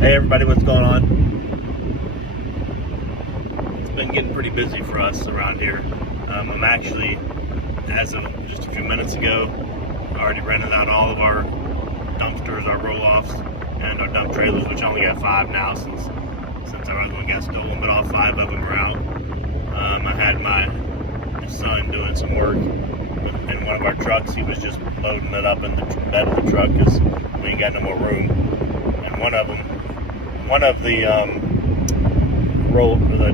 Hey everybody, what's going on? It's been getting pretty busy for us around here. I'm actually, as of just a few minutes ago, already rented out all of our dumpsters, our roll-offs, and our dump trailers, which I only got 5 now since our other one got stolen, but all 5 of them are out. I had my son doing some work in one of our trucks. He was just loading it up in the bed of the truck because we ain't got no more room. And one of the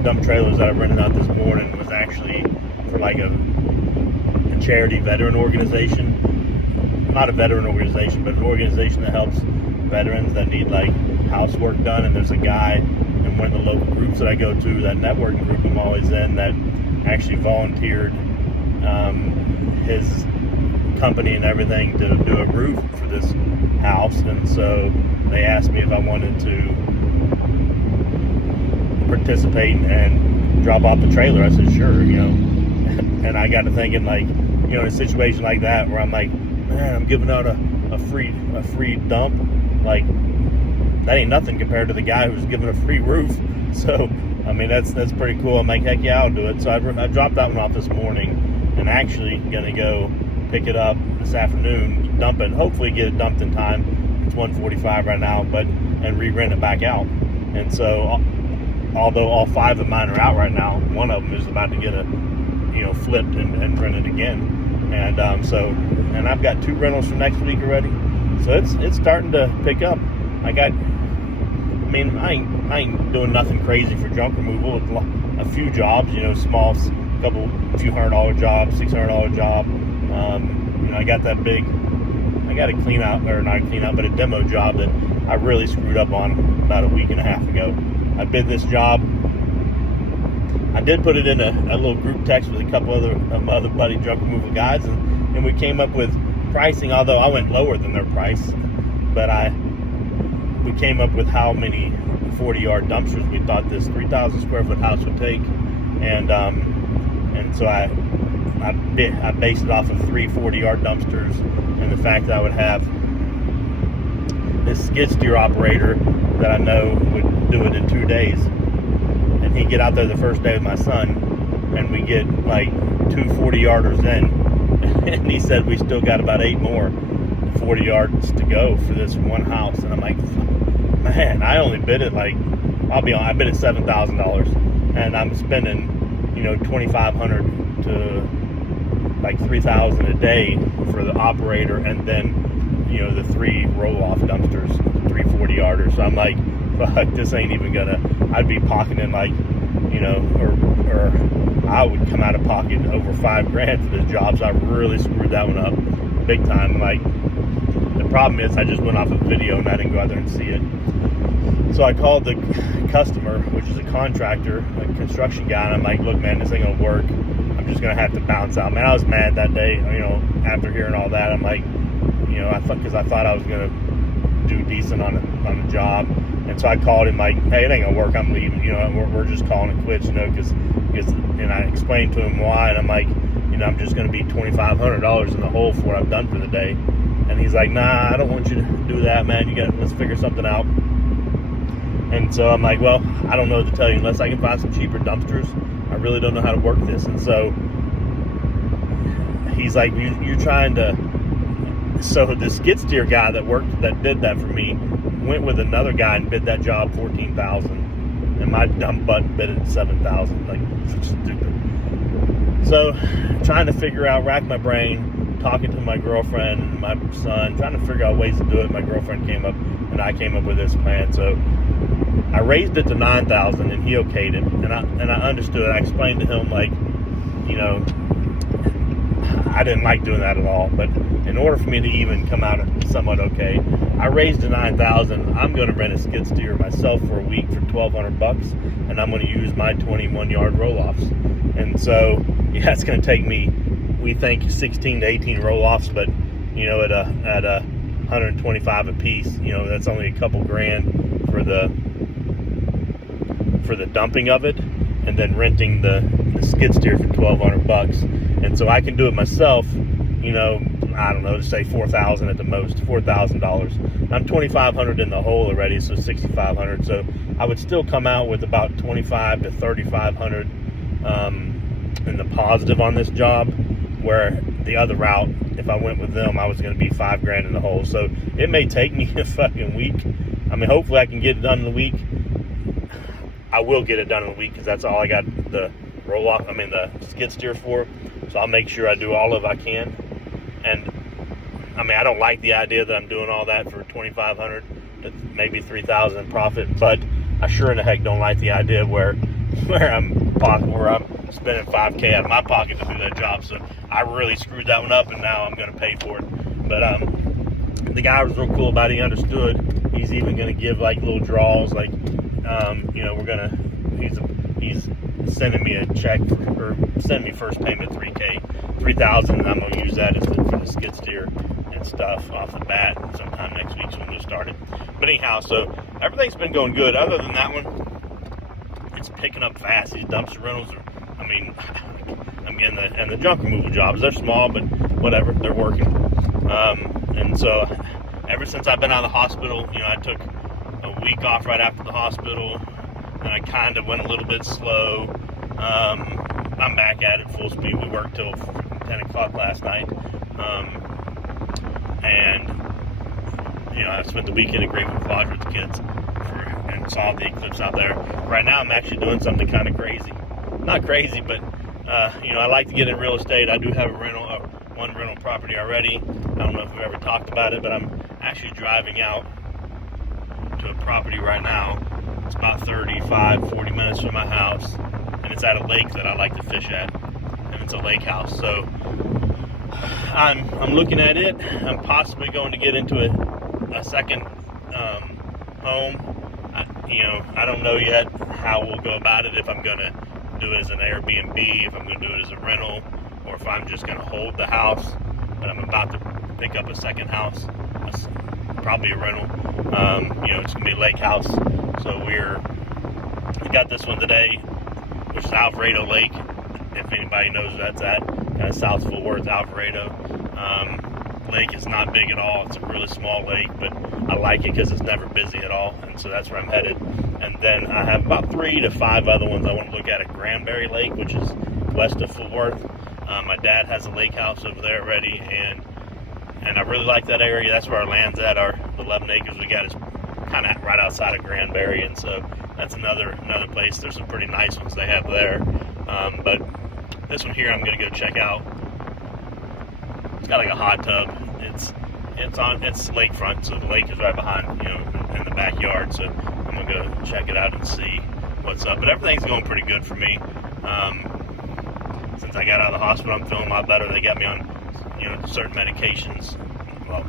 dump trailers that I rented out this morning was actually for like a charity veteran organization. Not a veteran organization, but an organization that helps veterans that need like housework done. And there's a guy in one of the local groups that I go to, that networking group I'm always in, that actually volunteered his company and everything to do a roof for this house. And so they asked me if I wanted to participate and drop off the trailer. I said sure, and I got to thinking, like, in a situation like that where I'm like, man, I'm giving out a free dump, like that ain't nothing compared to the guy who's giving a free roof. So I mean, that's pretty cool. I'm like, heck yeah, I'll do it. So I dropped that one off this morning, and actually gonna go pick it up this afternoon, dump it, hopefully get it dumped in time. It's 1:45 right now, and re-rent it back out. And so, although all 5 of mine are out right now, one of them is about to get flipped and rented again. And and I've got 2 rentals for next week already. So it's starting to pick up. I ain't doing nothing crazy for junk removal. It's a few jobs, small, few $100 job, $600 job. I got that big. I got a clean out, or not a clean out, but a demo job that I really screwed up on about a week and a half ago. I bid this job. I did put it in a little group text with a couple other buddy junk removal guys, and we came up with pricing. Although I went lower than their price, but we came up with how many 40-yard dumpsters we thought this 3,000 square foot house would take, and so I based it off of 3 40-yard dumpsters, and the fact that I would have this skid steer operator that I know would do it in 2 days, and he'd get out there the first day with my son, and we get like 2 40-yarders in, and he said we still got about 8 more 40 yards to go for this one house. And I'm like, man, I only bid it I bid it $7,000, and I'm spending $2,500 to like $3,000 a day for the operator, and then the 3 roll-off dumpsters, 3 40-yarders. So I'm like, fuck, this ain't even gonna. I'd be pocketing like, or I would come out of pocket over $5,000 for this job. So I really screwed that one up big time. Like, the problem is I just went off a video and I didn't go out there and see it. So I called the customer, which is a contractor, a construction guy, and I'm like, look, man, this ain't gonna work. I'm just gonna have to bounce out. Man, I was mad that day, after hearing all that. I'm like, because I thought I was gonna do decent on the job, and so I called him like, hey, it ain't gonna work. I'm leaving. We're just calling it quits. Because and I explained to him why, and I'm like, I'm just gonna be $2,500 in the hole for what I've done for the day. And he's like, nah, I don't want you to do that, man. Let's figure something out. And so I'm like, well, I don't know what to tell you. Unless I can find some cheaper dumpsters, I really don't know how to work this. And so he's like, you're trying to. So the skid steer guy that did that for me went with another guy and bid that job $14,000, and my dumb butt bid it $7,000. Like, stupid. So trying to figure out, rack my brain, talking to my girlfriend and my son, trying to figure out ways to do it. My girlfriend came up, and I came up with this plan. So I raised it to $9,000, and he okayed it, and I understood it. I explained to him, like, I didn't like doing that at all, but in order for me to even come out somewhat okay, I raised to $9,000. I'm going to rent a skid steer myself for a week for $1,200, and I'm going to use my 21-yard roll-offs. And so, yeah, it's going to take me, we think, 16 to 18 roll-offs, but at a 125 a piece, that's only a couple grand for the dumping of it, and then renting the skid steer for $1,200. And so I can do it myself, you know, I don't know, to say $4,000 at the most, $4,000. I'm $2,500 in the hole already, so $6,500. So I would still come out with about $2,500 to $3,500 in the positive on this job, where the other route, if I went with them, I was going to be $5,000 in the hole. So it may take me a fucking week. I mean, hopefully I can get it done in a week. I will get it done in a week, because that's all I got the the skid steer for. So I'll make sure I do all of I can. And I mean, I don't like the idea that I'm doing all that for $2,500 to maybe $3,000 in profit, but I sure in the heck don't like the idea where I'm spending $5,000 out of my pocket to do that job. So I really screwed that one up, and now I'm going to pay for it. But the guy was real cool about it. He understood. He's even going to give like little draws, like you know, he's sending me a check or sending me first payment $3,000, and I'm gonna use that for the skid steer and stuff off the bat sometime next week when we start it. But anyhow, so everything's been going good. Other than that one, it's picking up fast. These dumpster rentals are, I mean and the junk removal jobs, they're small, but whatever, they're working. And so ever since I've been out of the hospital, you know, I took a week off right after the hospital, and I kind of went a little bit slow. I'm back at it full speed. We worked till 10 o'clock last night. And, you know, I spent the weekend at Greenwood Lodge with the kids and saw the eclipse out there. Right now, I'm actually doing something kind of crazy. Not crazy, but, you know, I like to get in real estate. I do have one rental property already. I don't know if we've ever talked about it, but I'm actually driving out to a property right now. It's about 35, 40 minutes from my house, and it's at a lake that I like to fish at, and it's a lake house. So I'm looking at it. I'm possibly going to get into a second home. I don't know yet how we'll go about it, if I'm going to do it as an Airbnb, if I'm going to do it as a rental, or if I'm just going to hold the house. But I'm about to pick up a second house, probably a rental. You know, it's going to be a lake house. So we got this one today, which is Alvarado Lake. If anybody knows where that's at, kind of south Fort Worth, Alvarado. Lake is not big at all. It's a really small lake, but I like it because it's never busy at all, and so that's where I'm headed. And then I have about 3 to 5 other ones I want to look at Granbury Lake, which is west of Fort Worth. My dad has a lake house over there already, and I really like that area. That's where our land's at. Our 11 acres we got is kind of right outside of Granbury, and so that's another place. There's some pretty nice ones they have there. But this one here I'm going to go check out. It's got like a hot tub. It's lakefront, so the lake is right behind, you know, in the backyard. So I'm gonna go check it out and see what's up. But everything's going pretty good for me. Since I got out of the hospital, I'm feeling a lot better. They got me on, you know, certain medications. Well,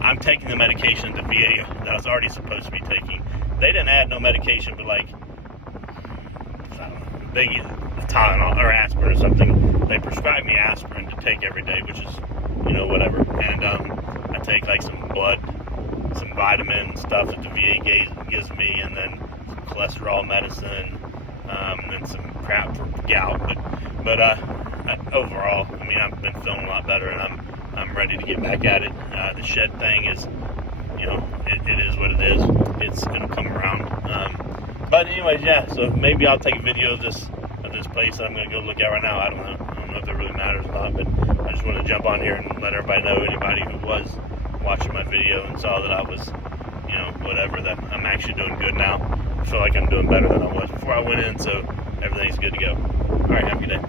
I'm taking the medication at the VA that I was already supposed to be taking. They didn't add no medication, but like, I don't know, they Tylenol or aspirin or something. They prescribed me aspirin to take every day, which is, you know, whatever. And I take like some blood, some vitamin stuff that the VA gives me, and then some cholesterol medicine, and then some crap for gout. But overall, I mean, I've been feeling a lot better, and I'm ready to get back at it. The shed thing is, you know, it is what it is. It'll come around. But anyways, yeah. So maybe I'll take a video of this place that I'm going to go look at right now. I don't know if it really matters or not, but I just wanted to jump on here and let everybody know, anybody who was watching my video and saw that I was, you know, whatever, that I'm actually doing good now. I feel like I'm doing better than I was before I went in, so everything's good to go. All right, have a good day.